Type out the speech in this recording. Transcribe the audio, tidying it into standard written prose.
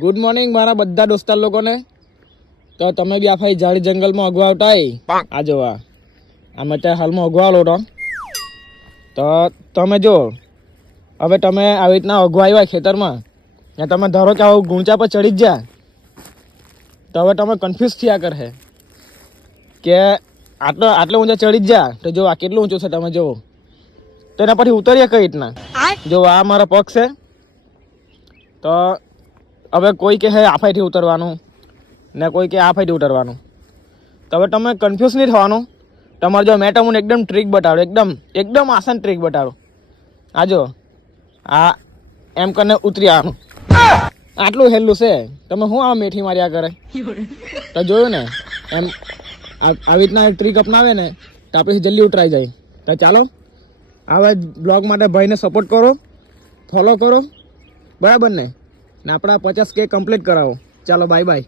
Good morning મારા બધા દોસ્તાર લોકોને. તો તમે બી આ ભાઈ ઝાડી જંગલમાં અગવા આવતા આ જોવા અમે ત્યાં હાલમાં અગવા લો તો તમે જો હવે તમે આવી રીતના અગવા આવ્યા ખેતરમાં ને તમે ધારો કે આવું ગુંચા પર ચડી જ જા તો હવે તમે કન્ફ્યુઝ થયા કરે કે આટલે ઊંચા ચડી જ જા તો જો આ કેટલું ઊંચું છે તમે જુઓ તો એના પરથી ઉતરીએ કઈ રીતના. જો આ મારા પગ છે તો હવે કોઈ કહે આ ફાઈથી ઉતરવાનું ને કોઈ કે આ ફાઈથી ઉતરવાનું તો હવે તમે કન્ફ્યુઝ નહીં થવાનું. તમારે જો મેં તમને એકદમ ટ્રીક બતાડું એકદમ આસાન ટ્રીક બતાડું. આ જો આ એમ કરીને ઉતરી આવવાનું આટલું હેલું છે તમે શું આ મેઠી માર્યા કરે તો જોયું ને એમ આવી રીતના એક ટ્રીક અપનાવે ને તો આપણે જલ્દી ઉતરાઈ જાય. તો ચાલો આવા બ્લોગ માટે ભાઈને સપોર્ટ કરો, ફોલો કરો, બરાબર ને આપણા 50K કમ્પ્લીટ કરાવો. ચાલો બાય બાય.